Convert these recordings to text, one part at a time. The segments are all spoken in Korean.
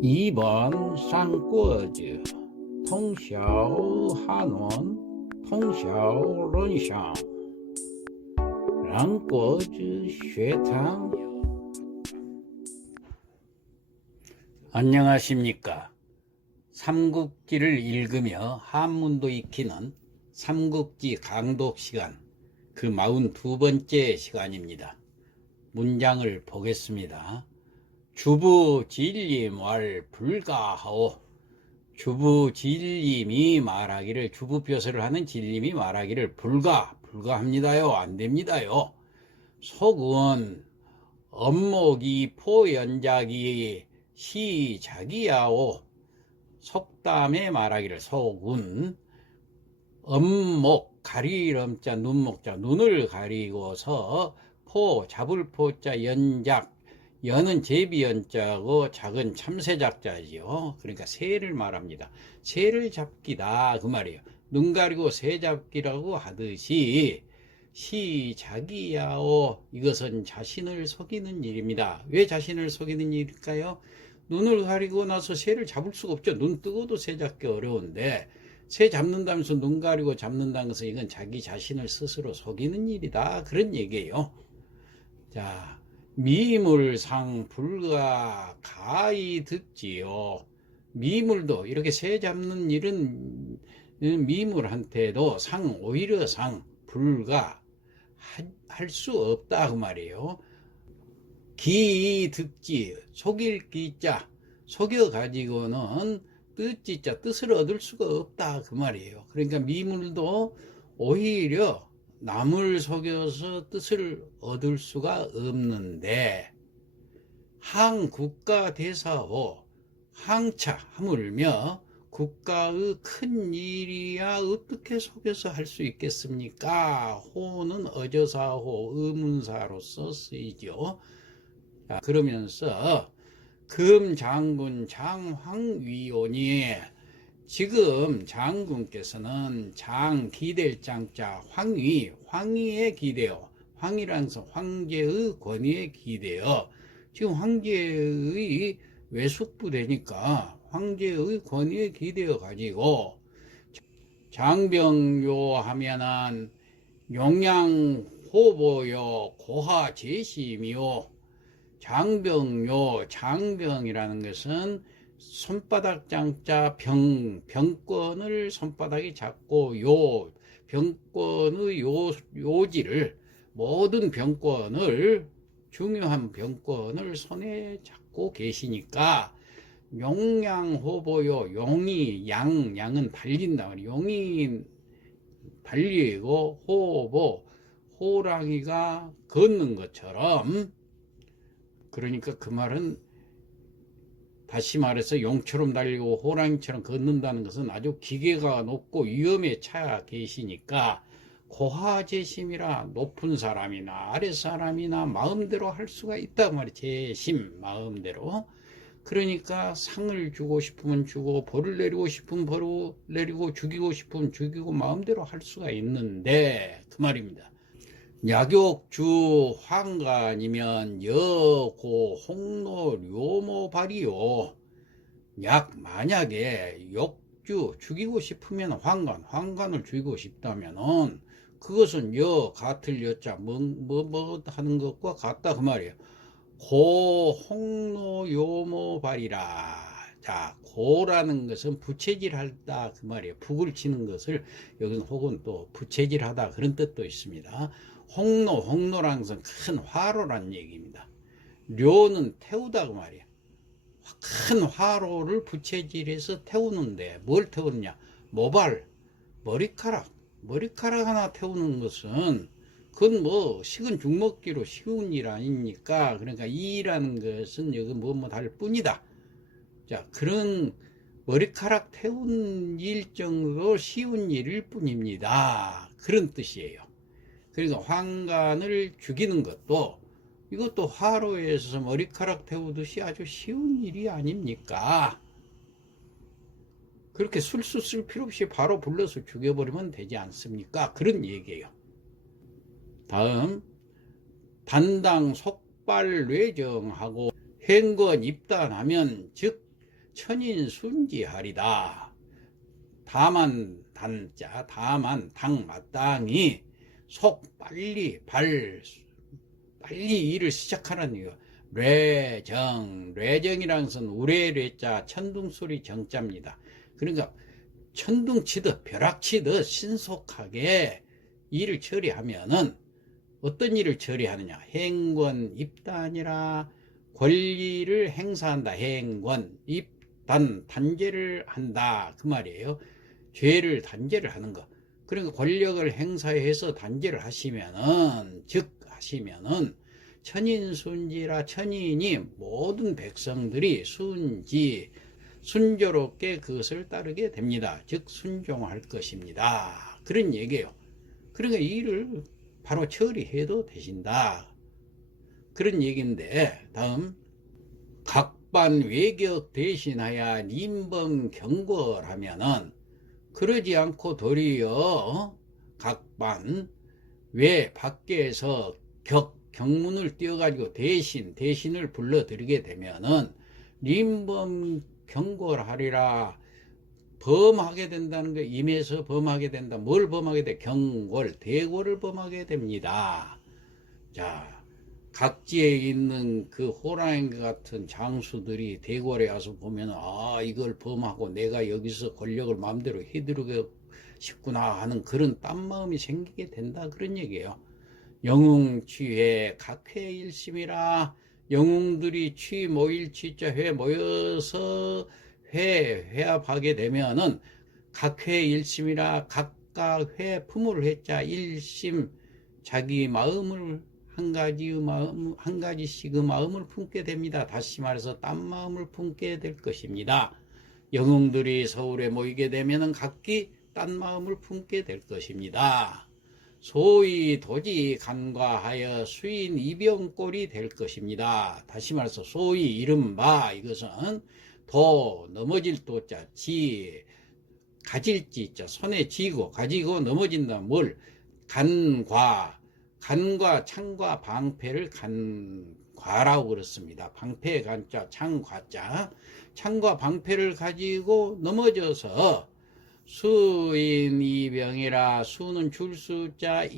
2번三国子通晓汉文通晓论想让国子学堂。 안녕하십니까. 삼국지를 읽으며 한문도 익히는 삼국지 강독 시간, 그 42번째 시간입니다. 문장을 보겠습니다. 주부진림 왈 불가하오. 주부진림이 말하기를, 주부벼슬을 하는 진림이 말하기를 불가합니다요, 안됩니다요. 속은 엄목이 포연작이 시작이야오. 속담에 말하기를, 속은 엄목, 가릴 엄자 눈목자, 눈을 가리고서 포, 잡을 포자 연작, 연은 제비연자고 작은 참새작자지요. 그러니까 새를 말합니다. 새를 잡기다 그 말이에요. 눈 가리고 새 잡기라고 하듯이 시작이야오, 이것은 자신을 속이는 일입니다. 왜 자신을 속이는 일일까요? 눈을 가리고 나서 새를 잡을 수가 없죠. 눈 뜨고도 새 잡기 어려운데 새 잡는다면서 눈 가리고 잡는다는 것은 이건 자기 자신을 스스로 속이는 일이다, 그런 얘기예요. 자, 미물상 불가 가히 듣지요. 미물도, 이렇게 새 잡는 일은 미물한테도 오히려 불가 할 수 없다 그 말이에요. 기 듣지, 속일 기자, 속여 가지고는 뜻지자, 뜻을 얻을 수가 없다 그 말이에요. 그러니까 미물도 오히려 남을 속여서 뜻을 얻을 수가 없는데, 항국가 대사호, 항차 하물며 국가의 큰 일이야 어떻게 속여서 할 수 있겠습니까? 호는 어저사호, 의문사로서 쓰이죠. 자, 그러면서 금장군 장황위원이, 지금 장군께서는 장 기댈 장자 황위에 기대어, 황이라는 것은 황제의 권위에 기대어, 지금 황제의 외숙부 되니까 황제의 권위에 기대어 가지고 장병요 하면은 용양호보요 고하제심이요. 장병요, 장병이라는 것은 손바닥 장자 병권을 손바닥에 잡고, 요 병권의 요지를, 모든 병권을, 중요한 병권을 손에 잡고 계시니까 용양호보요, 용이 양은 달린다, 용이 달리고 호보, 호랑이가 걷는 것처럼, 그러니까 그 말은 다시 말해서 용처럼 달리고 호랑이처럼 걷는다는 것은 아주 기계가 높고 위험에 처해 계시니까 고하제심이라, 높은 사람이나 아래 사람이나 마음대로 할 수가 있다 말이에요. 제심, 마음대로. 그러니까 상을 주고 싶으면 주고, 벌을 내리고 싶으면 벌을 내리고, 죽이고 싶으면 죽이고, 마음대로 할 수가 있는데 그 말입니다. 약욕주 황간이면 여고 홍로 료모발이요. 만약에 욕주, 죽이고 싶으면 황간을 죽이고 싶다면은 그것은 같을 여자 뭐 하는 것과 같다 그 말이에요. 고 홍로 요모발이라. 자, 고라는 것은 부채질하다 그 말이에요. 북을 치는 것을 여기는 혹은 또 부채질하다, 그런 뜻도 있습니다. 홍로라는 것은 큰 화로란 얘기입니다. 료는 태우다 그 말이에요. 큰 화로를 부채질해서 태우는데 뭘 태우느냐? 모발, 머리카락 하나 태우는 것은 그건 뭐 식은 죽 먹기로 쉬운 일 아닙니까? 그러니까 이라는 것은 여기 뭐 할 뿐이다. 자, 그런 머리카락 태운 일 정도로 쉬운 일일 뿐입니다, 그런 뜻이에요. 그러니까 황간을 죽이는 것도, 이것도 화로에서 머리카락 태우듯이 아주 쉬운 일이 아닙니까? 그렇게 술수 쓸 필요 없이 바로 불러서 죽여버리면 되지 않습니까? 그런 얘기예요. 다음, 단당 속발 뇌정하고 횡건 입단하면, 즉 천인순지하리다. 다만 단자 다만 당 마땅히 속 빨리 빨리 일을 시작하라는 이거. 뇌정이라는 것은 우레뇌자 천둥소리 정자입니다. 그러니까 천둥치듯 벼락치듯 신속하게 일을 처리하면은 어떤 일을 처리하느냐. 행권 입단이라 권리를 행사한다. 행권 입단 단죄를 한다 그 말이에요. 죄를 단죄를 하는 거. 그러니까 권력을 행사해서 단죄를 하시면은 천인순지라 천인이 모든 백성들이 순조롭게 그것을 따르게 됩니다. 즉 순종할 것입니다. 그런 얘기예요. 그러니까 일을 바로 처리해도 되신다. 그런 얘기인데 다음 각반 외격 대신하여 님범 경궐하면은 그러지 않고 도리어 각반 외 밖에서 경문을 띄워가지고 대신을 불러드리게 되면은 님범 경궐하리라. 범하게 된다는 거. 임해서 범하게 된다. 뭘 범하게 돼? 대궐을 범하게 됩니다. 자, 각지에 있는 그 호랑이 같은 장수들이 대궐에 와서 보면 이걸 범하고 내가 여기서 권력을 마음대로 휘두르고 싶구나 하는 그런 딴마음이 생기게 된다 그런 얘기예요. 영웅취회 각회일심이라. 영웅들이 모일취자 모여서 회합하게 되면은 각회일심이라. 각각 품을 회자 일심 자기 마음을 한 가지씩의 마음을 품게 됩니다. 다시 말해서 딴 마음을 품게 될 것입니다. 영웅들이 서울에 모이게 되면은 각기 딴 마음을 품게 될 것입니다. 소위 도지 간과하여 수인 이병꼴이 될 것입니다. 다시 말해서 소위 이른바 이것은 넘어질 도자 가질 지자 손에 쥐고 가지고 넘어진다. 뭘? 간과 창과 방패를 간과라고 그렇습니다. 방패 간자 창과자 창과 방패를 가지고 넘어져서 수인이병이라. 수는 줄수자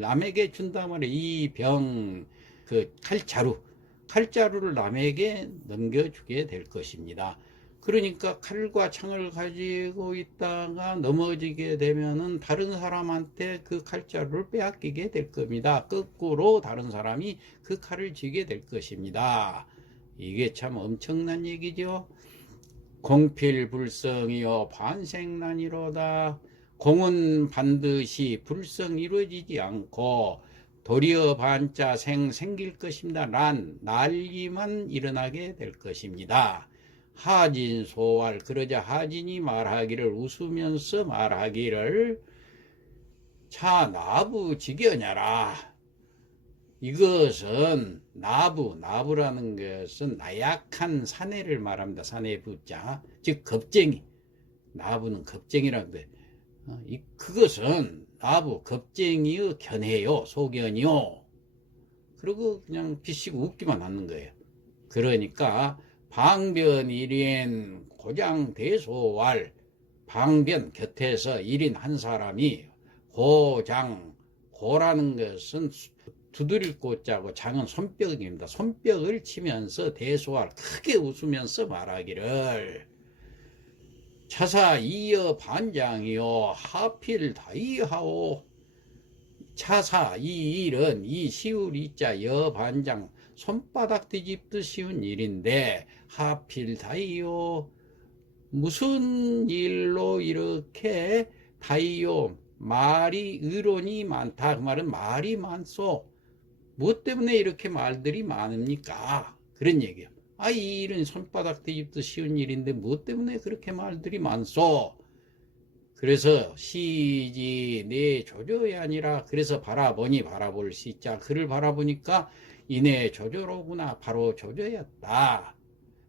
남에게 준다 말이야. 이병 그 칼자루를 남에게 넘겨주게 될 것입니다. 그러니까 칼과 창을 가지고 있다가 넘어지게 되면은 다른 사람한테 그 칼자루를 빼앗기게 될 겁니다. 거꾸로 다른 사람이 그 칼을 쥐게 될 것입니다. 이게 참 엄청난 얘기죠. 공필불성이요 반생난이로다. 공은 반드시 불성 이루어지지 않고 도리어 반자 생길 것입니다. 난리만 일어나게 될 것입니다. 하진소활. 그러자 하진이 말하기를 웃으면서 말하기를 나부지견야라. 이것은 나부라는 것은 나약한 사내를 말합니다. 사내 부자 즉 겁쟁이. 나부는 겁쟁이라고 돼. 그것은 나부 겁쟁이의 견해요. 소견이요. 그리고 그냥 비씨고 웃기만 하는 거예요. 그러니까 방변 1인 고장 대소활. 방변 곁에서 1인 한 사람이 고라는 것은 두드릴 고자고 장은 손뼉입니다. 손뼉을 치면서 대소활 크게 웃으면서 말하기를 차사 이여 반장이요 하필 다이하오. 차사 이 일은 이 시울 이자 여 반장 손바닥 뒤집듯 쉬운 일인데 하필 다이요. 무슨 일로 이렇게 다이요. 말이 의론이 많다. 그 말은 말이 많소. 무엇 때문에 이렇게 말들이 많습니까? 그런 얘기예요. 이 일은 손바닥 뒤집듯 쉬운 일인데 무엇 때문에 그렇게 말들이 많소? 그래서 시지 내 조조이 아니라. 그래서 바라볼 시자 그를 바라보니까 이내 조조로구나. 바로 조조였다.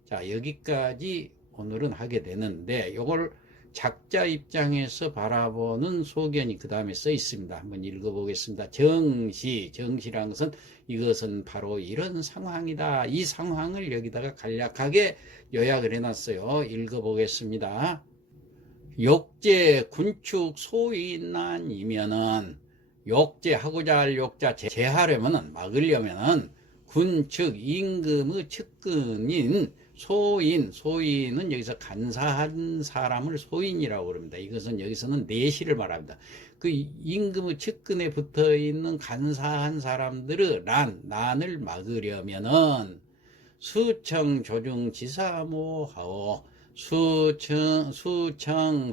자, 여기까지 오늘은 하게 되는데 요걸 작자 입장에서 바라보는 소견이 그 다음에 써 있습니다. 한번 읽어보겠습니다. 정시라는 것은 이것은 바로 이런 상황이다. 이 상황을 여기다가 간략하게 요약을 해놨어요. 읽어보겠습니다. 욕제 군축 소인난이면은 욕제하고자 할 욕자 제하려면은 막으려면은 군축 임금의 측근인 소인은 여기서 간사한 사람을 소인이라고 그럽니다. 이것은 여기서는 내시를 말합니다. 그 임금의 측근에 붙어 있는 간사한 사람들의 난을 막으려면은 수청 조중 지사모하오.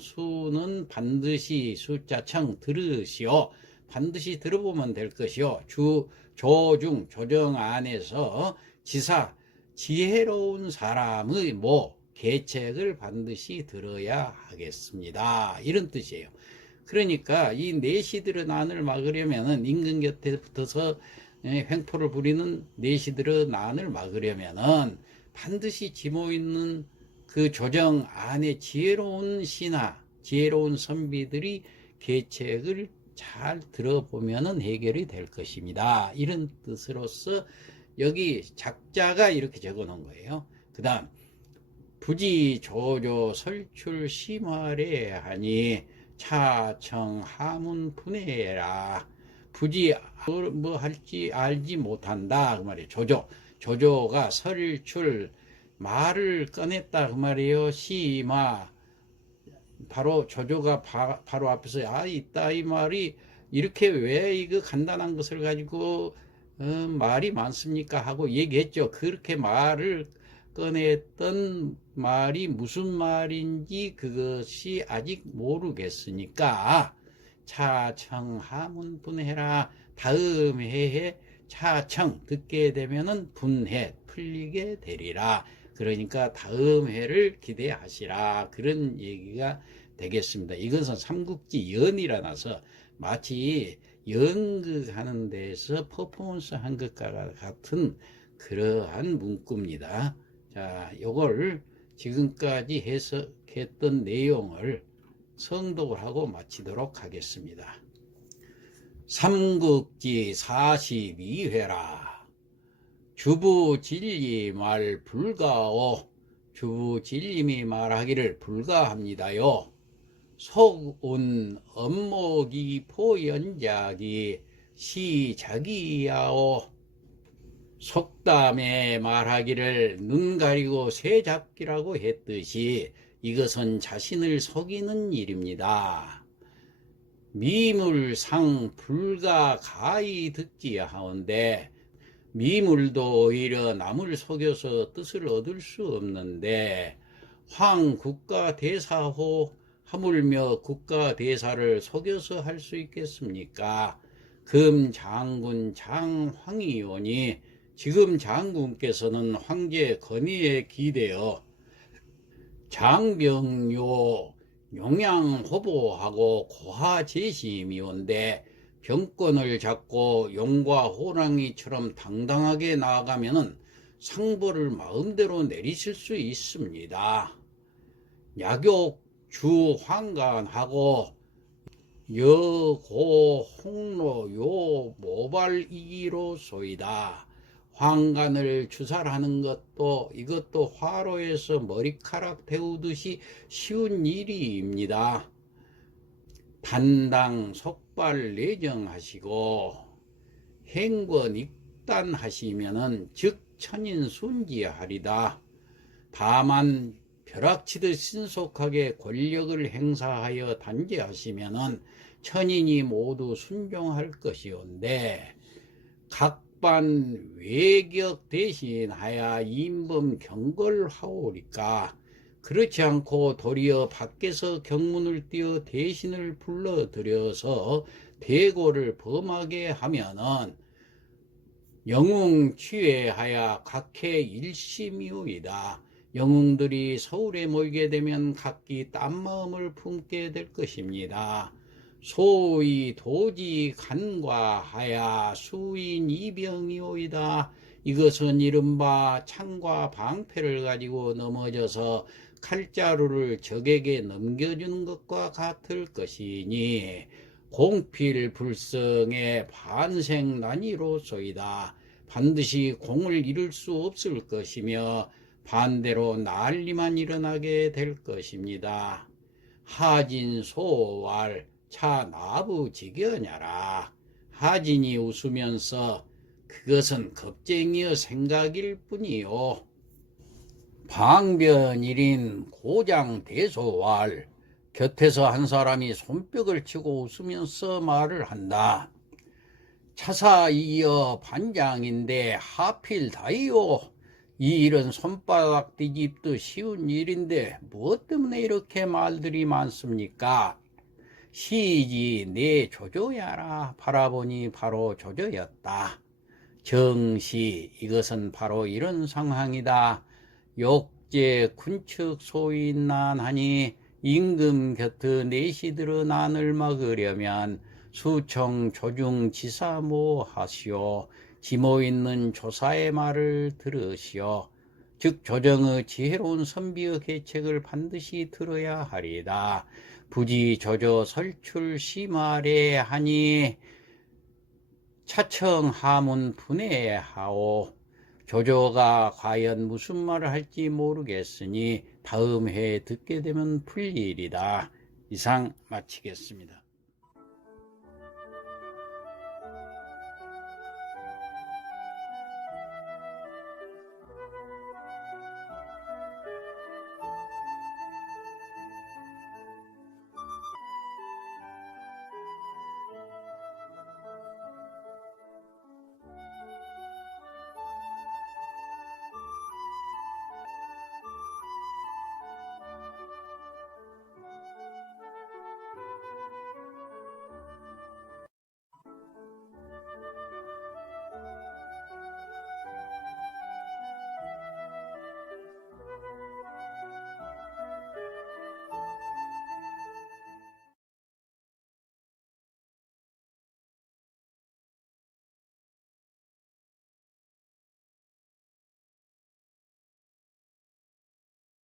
수는 반드시 숫자청 들으시오. 반드시 들어보면 될 것이요. 조정 안에서 지혜로운 사람의 계책을 반드시 들어야 하겠습니다. 이런 뜻이에요. 그러니까 이 내시들의 난을 막으려면은 임금 곁에 붙어서 횡포를 부리는 내시들의 난을 막으려면은 반드시 지모 있는 그 조정 안에 지혜로운 신하, 지혜로운 선비들이 계책을 잘 들어보면은 해결이 될 것입니다. 이런 뜻으로서 여기 작자가 이렇게 적어 놓은 거예요. 그 다음 부지 조조 설출 심화래 하니 차청 하문 분해라. 부지 뭐 할지 알지 못한다 그 말이에요. 조조가 설출 말을 꺼냈다 그 말이에요. 심화 바로 조조가 바로 앞에서 있다 이 말이 이렇게 왜 이거 간단한 것을 가지고 말이 많습니까 하고 얘기했죠. 그렇게 말을 꺼냈던 말이 무슨 말인지 그것이 아직 모르겠으니까 차청 하문 분해라. 다음 해에 차청 듣게 되면은 분해 풀리게 되리라. 그러니까 다음 해를 기대하시라. 그런 얘기가 되겠습니다. 이것은 삼국지 연이라서 마치 연극하는 데서 퍼포먼스 한 것과 같은 그러한 문구입니다. 자, 요걸 지금까지 해석했던 내용을 성독을 하고 마치도록 하겠습니다. 삼국지 42회라. 주부진리 말 불가오. 주부진림이 말하기를 불가합니다요. 속운 업목이 포연작이 시작이야오. 속담에 말하기를 눈 가리고 새 잡기라고 했듯이 이것은 자신을 속이는 일입니다. 미물상 불가 가히 듣기 하온데 미물도 오히려 남을 속여서 뜻을 얻을 수 없는데 황 국가대사호 하물며 국가대사를 속여서 할 수 있겠습니까? 금 장군 장황이오니 지금 장군께서는 황제 건의에 기대어 장병요 용양호보하고 고하제심이온데 병권을 잡고 용과 호랑이처럼 당당하게 나아가면은 상보를 마음대로 내리실 수 있습니다. 약욕 주황간하고 여고 홍로 요 모발이기로소이다. 황간을 주살하는 것도 이것도 화로에서 머리카락 태우듯이 쉬운 일입니다. 단당 속발 내정하시고 행권 익단하시면은 즉 천인 순지하리다. 다만 벼락치듯 신속하게 권력을 행사하여 단죄하시면은 천인이 모두 순종할 것이온데 각반 외격 대신하여 임범 경걸하오리까. 그렇지 않고 도리어 밖에서 경문을 띄어 대신을 불러들여서 대고를 범하게 하면은 영웅 취해하여 각해 일심이오이다. 영웅들이 서울에 모이게 되면 각기 딴 마음을 품게 될 것입니다. 소위 도지 간과하야 수인 이병이오이다. 이것은 이른바 창과 방패를 가지고 넘어져서 칼자루를 적에게 넘겨주는 것과 같을 것이니 공필불성의 반생난이로소이다. 반드시 공을 이룰 수 없을 것이며 반대로 난리만 일어나게 될 것입니다. 하진소왈 차나부지견야라. 하진이 웃으면서 그것은 겁쟁이의 생각일 뿐이요. 방변일인 고장대소왈. 곁에서 한 사람이 손뼉을 치고 웃으면서 말을 한다. 차사이어 반장인데 하필 다이요. 이 일은 손바닥 뒤집듯 쉬운 일인데 무엇 때문에 이렇게 말들이 많습니까? 시지 내 조조야라. 바라보니 바로 조조였다. 정시, 이것은 바로 이런 상황이다. 욕제 군축 소인난하니 임금 곁의 내시들의 난을 막으려면 수청 조중 지사모 하시오. 지모 있는 조사의 말을 들으시오. 즉 조정의 지혜로운 선비의 계책을 반드시 들어야 하리다. 부지 조조 설출 시말에 하니 차청 하문 분해하오. 조조가 과연 무슨 말을 할지 모르겠으니 다음 회에 듣게 되면 풀리리다. 이상 마치겠습니다.